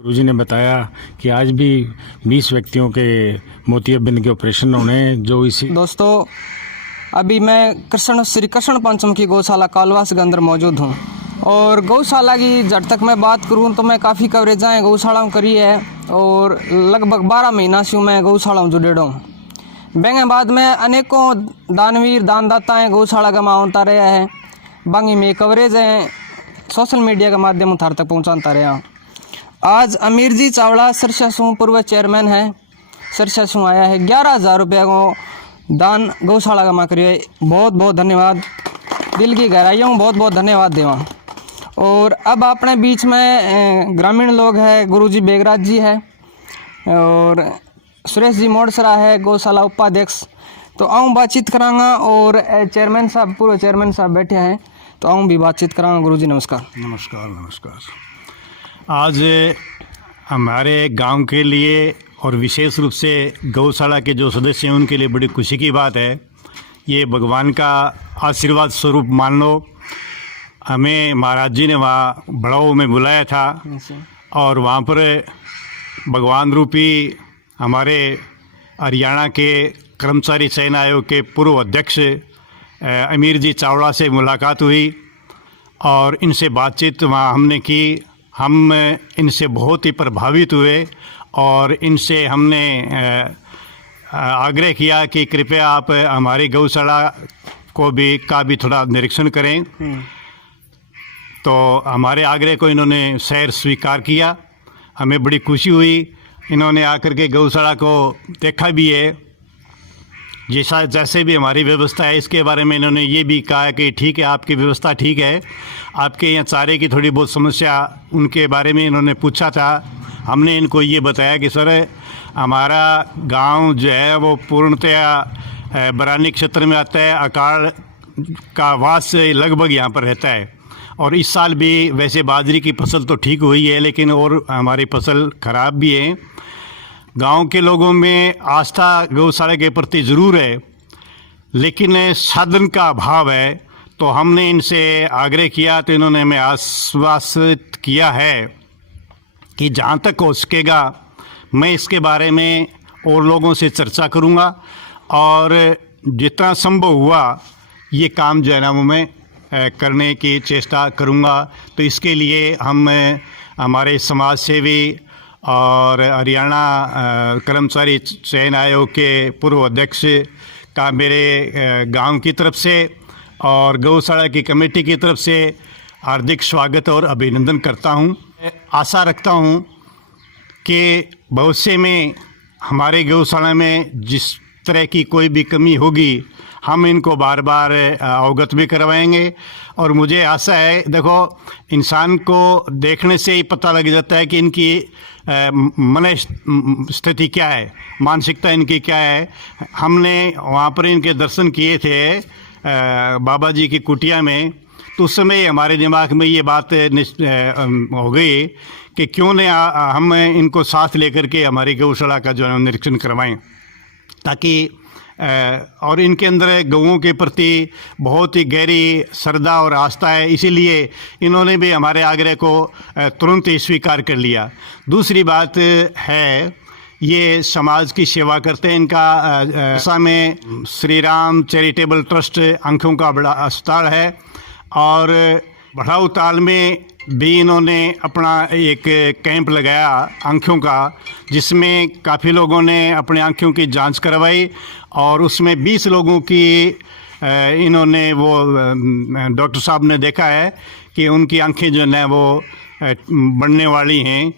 गुरुजी ने बताया कि आज भी 20 व्यक्तियों के मोतियाबिंद के ऑपरेशन होने हैं, जो इसी दोस्तों अभी मैं श्री कृष्ण पंचम की गौशाला कालवास के अंदर मौजूद हूँ और गौशाला की जब तक मैं बात करूँ तो मैं काफ़ी कवरेजाएँ गौशाला में करी है और लगभग 12 महीना से मैं गौशाला में जुड़ेड़ा हूँ। बेंगे बाद में अनेकों दानवीर दानदाताएँ गौशाला का माँ होता रहा है, बांगी में कवरेज हैं सोशल मीडिया के माध्यम थार तक पहुँचाता रहा। आज अमीर जी चावड़ा सरशासू पूर्व चेयरमैन है, सरशासू आया है 11,000 रुपये को दान गौशाला का माँ करिए। बहुत बहुत धन्यवाद, दिल की गहराइयों बहुत बहुत धन्यवाद देवा। और अब अपने बीच में ग्रामीण लोग हैं, गुरुजी बेगराज जी है और सुरेश जी मोड़सरा है गौशाला उपाध्यक्ष। तो आऊँ बातचीत करांगा और चेयरमैन साहब पूर्व चेयरमैन साहब बैठे हैं तो आऊँ भी बातचीत करांगा। गुरुजी नमस्कार। नमस्कार नमस्कार। आज हमारे गांव के लिए और विशेष रूप से गौशाला के जो सदस्य हैं उनके लिए बड़ी खुशी की बात है। ये भगवान का आशीर्वाद स्वरूप मान लो। हमें महाराज जी ने वहाँ बड़ाऊ में बुलाया था और वहाँ पर भगवान रूपी हमारे हरियाणा के कर्मचारी चयन आयोग के पूर्व अध्यक्ष अमीर जी चावड़ा से मुलाकात हुई और इनसे बातचीत वहाँ हमने की। हम इनसे बहुत ही प्रभावित हुए और इनसे हमने आग्रह किया कि कृपया आप हमारी गौशाला को भी थोड़ा निरीक्षण करें। तो हमारे आग्रह को इन्होंने सैर स्वीकार किया। हमें बड़ी खुशी हुई। इन्होंने आकर के गौशाला को देखा भी है, जैसे भी हमारी व्यवस्था है इसके बारे में इन्होंने ये भी कहा कि ठीक है, आपकी व्यवस्था ठीक है। आपके यहाँ चारे की थोड़ी बहुत समस्या उनके बारे में इन्होंने पूछा था। हमने इनको ये बताया कि सर हमारा गांव जो है वो पूर्णतया बरानी क्षेत्र में आता है, अकाल का वास लगभग यहाँ पर रहता है और इस साल भी वैसे बाजरी की फसल तो ठीक हुई है लेकिन और हमारी फसल ख़राब भी है। गांव के लोगों में आस्था गौशाला के प्रति ज़रूर है लेकिन साधन का अभाव है। तो हमने इनसे आग्रह किया तो इन्होंने हमें आश्वासित किया है कि जहाँ तक हो सकेगा मैं इसके बारे में और लोगों से चर्चा करूँगा और जितना संभव हुआ ये काम जो है ना वो मैं करने की चेष्टा करूँगा। तो इसके लिए हम हमारे समाज सेवी और हरियाणा कर्मचारी चयन आयोग के पूर्व अध्यक्ष का मेरे गांव की तरफ से और गौशाला की कमेटी की तरफ से हार्दिक स्वागत और अभिनंदन करता हूं। आशा रखता हूं कि भविष्य में हमारे गौशाला में जिस तरह की कोई भी कमी होगी हम इनको बार बार अवगत भी करवाएंगे। और मुझे आशा है, देखो इंसान को देखने से ही पता लग जाता है कि इनकी मन स्थिति क्या है, मानसिकता इनकी क्या है। हमने वहाँ पर इनके दर्शन किए थे बाबा जी की कुटिया में, तो उस समय हमारे दिमाग में ये बात हो गई कि क्यों न हम इनको साथ लेकर के हमारी गौशाला का जो है निरीक्षण करवाएं, ताकि और इनके अंदर गौओं के प्रति बहुत ही गहरी श्रद्धा और आस्था है, इसीलिए इन्होंने भी हमारे आग्रह को तुरंत ही स्वीकार कर लिया। दूसरी बात है ये समाज की सेवा करते हैं। इनका ऐसा में श्री राम चैरिटेबल ट्रस्ट आँखों का बड़ा अस्पताल है और बढ़ाऊ ताल में भी इन्होंने अपना एक कैंप लगाया आँखों का, जिसमें काफ़ी लोगों ने अपनी आँखों की जांच करवाई और उसमें 20 लोगों की इन्होंने वो डॉक्टर साहब ने देखा है कि उनकी आँखें जो है वो बढ़ने वाली हैं।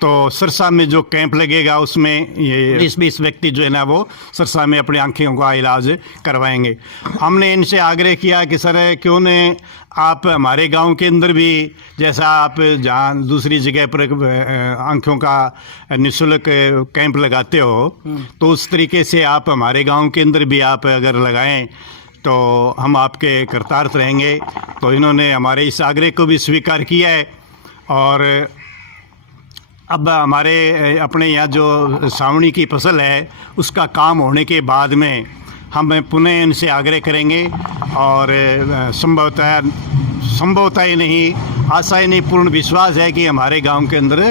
तो सिरसा में जो कैंप लगेगा उसमें ये 20 व्यक्ति जो है ना वो सिरसा में अपनी आँखों का इलाज करवाएंगे। हमने इनसे आग्रह किया कि सर क्यों न आप हमारे गांव के अंदर भी, जैसा आप जहाँ दूसरी जगह पर आँखों का निःशुल्क कैंप लगाते हो, तो उस तरीके से आप हमारे गांव के अंदर भी आप अगर लगाएं तो हम आपके कृतार्थ रहेंगे। तो इन्होंने हमारे इस आग्रह को भी स्वीकार किया है। और अब हमारे अपने यहाँ जो सावणी की फसल है उसका काम होने के बाद में हम पुनः इनसे आग्रह करेंगे और संभवतः ही नहीं, आशा ही नहीं, पूर्ण विश्वास है कि हमारे गांव के अंदर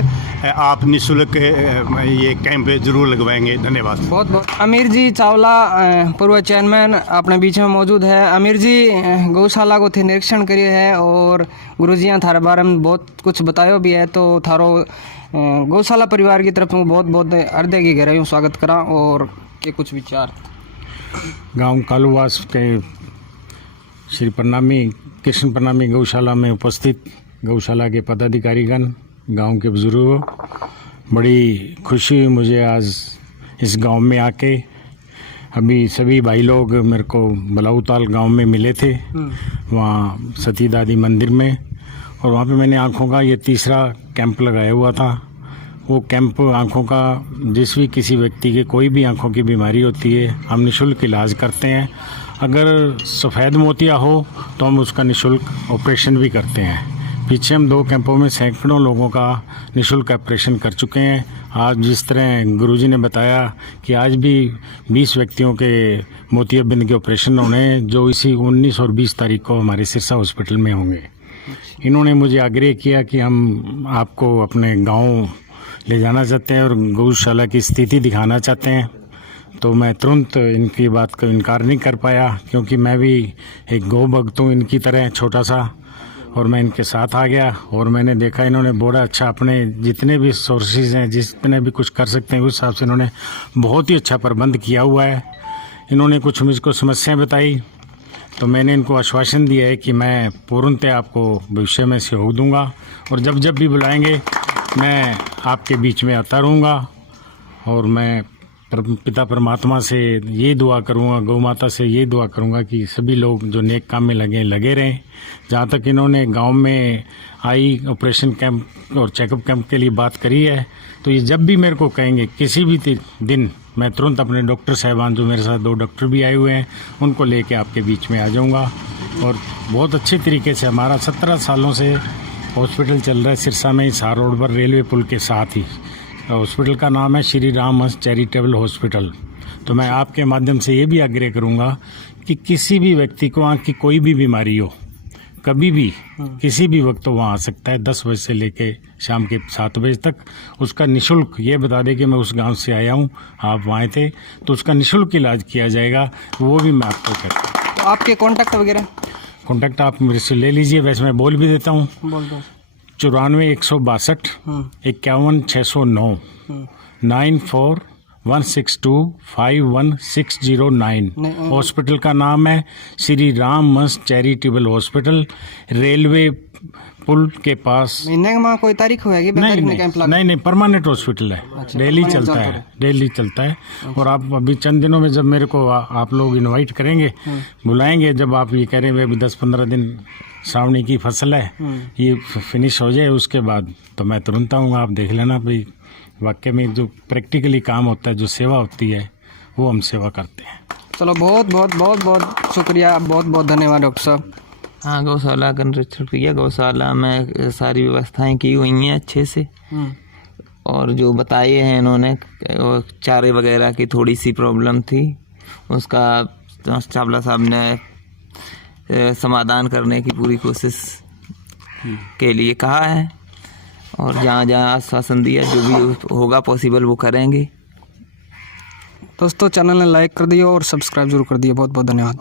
आप निःशुल्क ये कैंप ज़रूर लगवाएंगे। धन्यवाद। बहुत बहुत अमीर जी चावला पूर्व चेयरमैन अपने बीच में मौजूद है। अमीर जी गौशाला को थे निरीक्षण करिए है और गुरुजियाँ थारे बारे में बहुत कुछ बतायो भी है, तो थारो गौशाला परिवार की तरफ में बहुत बहुत हृदय की गहराइयों स्वागत करा और के कुछ विचार। गांव कालूवास के श्री प्रणामी कृष्ण प्रणामी गौशाला में उपस्थित गौशाला के पदाधिकारीगण, गांव के बुजुर्गों, बड़ी खुशी हुई मुझे आज इस गांव में आके। अभी सभी भाई लोग मेरे को बलाउताल गांव में मिले थे, वहाँ सती दादी मंदिर में, और वहाँ पे मैंने आँखों का ये तीसरा कैंप लगाया हुआ था। वो कैंप आँखों का जिस भी किसी व्यक्ति के कोई भी आँखों की बीमारी होती है हम निःशुल्क इलाज करते हैं। अगर सफ़ेद मोतिया हो तो हम उसका निःशुल्क ऑपरेशन भी करते हैं। पीछे हम 2 कैंपों में सैकड़ों लोगों का निःशुल्क ऑपरेशन कर चुके हैं। आज जिस तरह गुरुजी ने बताया कि आज भी 20 व्यक्तियों के मोतियाबिंद के ऑपरेशन होने हैं, जो इसी 19 और 20 तारीख को हमारे सिरसा हॉस्पिटल में होंगे। इन्होंने मुझे आग्रह किया कि हम आपको अपने गांव ले जाना चाहते हैं और गौशाला की स्थिति दिखाना चाहते हैं, तो मैं तुरंत इनकी बात का इनकार नहीं कर पाया, क्योंकि मैं भी एक गौ भक्त हूँ इनकी तरह छोटा सा, और मैं इनके साथ आ गया और मैंने देखा इन्होंने बड़ा अच्छा अपने जितने भी सोर्सेज हैं, जितने भी कुछ कर सकते हैं उस हिसाब से इन्होंने बहुत ही अच्छा प्रबंध किया हुआ है। इन्होंने कुछ मुझको समस्याएं बताई, तो मैंने इनको आश्वासन दिया है कि मैं पूर्णतः आपको भविष्य में सहयोग दूंगा, और जब जब भी बुलाएंगे मैं आपके बीच में आता रहूँगा। और मैं पिता परमात्मा से ये दुआ करूँगा, गौ माता से ये दुआ करूँगा कि सभी लोग जो नेक काम में लगे रहें। जहाँ तक इन्होंने गांव में आई ऑपरेशन कैंप और चेकअप कैंप के लिए बात करी है, तो ये जब भी मेरे को कहेंगे किसी भी दिन, मैं तुरंत अपने डॉक्टर साहिबान, जो मेरे साथ 2 डॉक्टर भी आए हुए हैं, उनको लेके आपके बीच में आ जाऊँगा। और बहुत अच्छे तरीके से हमारा 17 सालों से हॉस्पिटल चल रहा है सिरसा में, हिसार रोड पर रेलवे पुल के साथ ही। हॉस्पिटल का नाम है श्री राम हंस चैरिटेबल हॉस्पिटल। तो मैं आपके माध्यम से ये भी आग्रह करूँगा कि किसी भी व्यक्ति को आँख की कोई भी बीमारी हो, कभी भी किसी भी वक्त वहाँ आ सकता है, 10 बजे से लेके शाम के 7 बजे तक। उसका निःशुल्क ये बता दें कि मैं उस गांव से आया हूँ, आप वहाँ थे, तो उसका निःशुल्क इलाज किया जाएगा, वो भी मैं आपको कहता हूँ। तो आपके कॉन्टैक्ट वगैरह? कॉन्टैक्ट आप मेरे से ले लीजिए, वैसे मैं बोल भी देता हूँ। बोल दो। 94 162 51 609 94 162 51609। हॉस्पिटल का नाम है श्री राम हंस चैरिटेबल हॉस्पिटल, रेलवे पुल के पास। महीने में कोई तारीख होगी? नहीं, परमानेंट हॉस्पिटल है। अच्छा, डेली चलता है। और आप अभी चंद दिनों में जब मेरे को आप लोग इनवाइट करेंगे, बुलाएंगे, जब आप ये कह रहे हैं अभी 10-15 दिन सावनी की फसल है, ये फिनिश हो जाए उसके बाद, तो मैं तुरंत आऊँगा। आप देख लेना भाई, वाकई में जो प्रैक्टिकली काम होता है, जो सेवा होती है, वो हम सेवा करते हैं। चलो, बहुत बहुत शुक्रिया, बहुत बहुत धन्यवाद डॉक्टर साहब। हाँ, गौशाला का निरीक्षण किया। गौशाला में सारी व्यवस्थाएं की हुई हैं अच्छे से, और जो बताए हैं इन्होंने, चारे वगैरह की थोड़ी सी प्रॉब्लम थी, उसका चावला साहब ने समाधान करने की पूरी कोशिश के लिए कहा है, और जहाँ जहाँ आश्वासन दिया, जो भी होगा पॉसिबल वो करेंगे। दोस्तों, चैनल ने लाइक कर दिया और सब्सक्राइब जरूर कर दिया। बहुत बहुत धन्यवाद।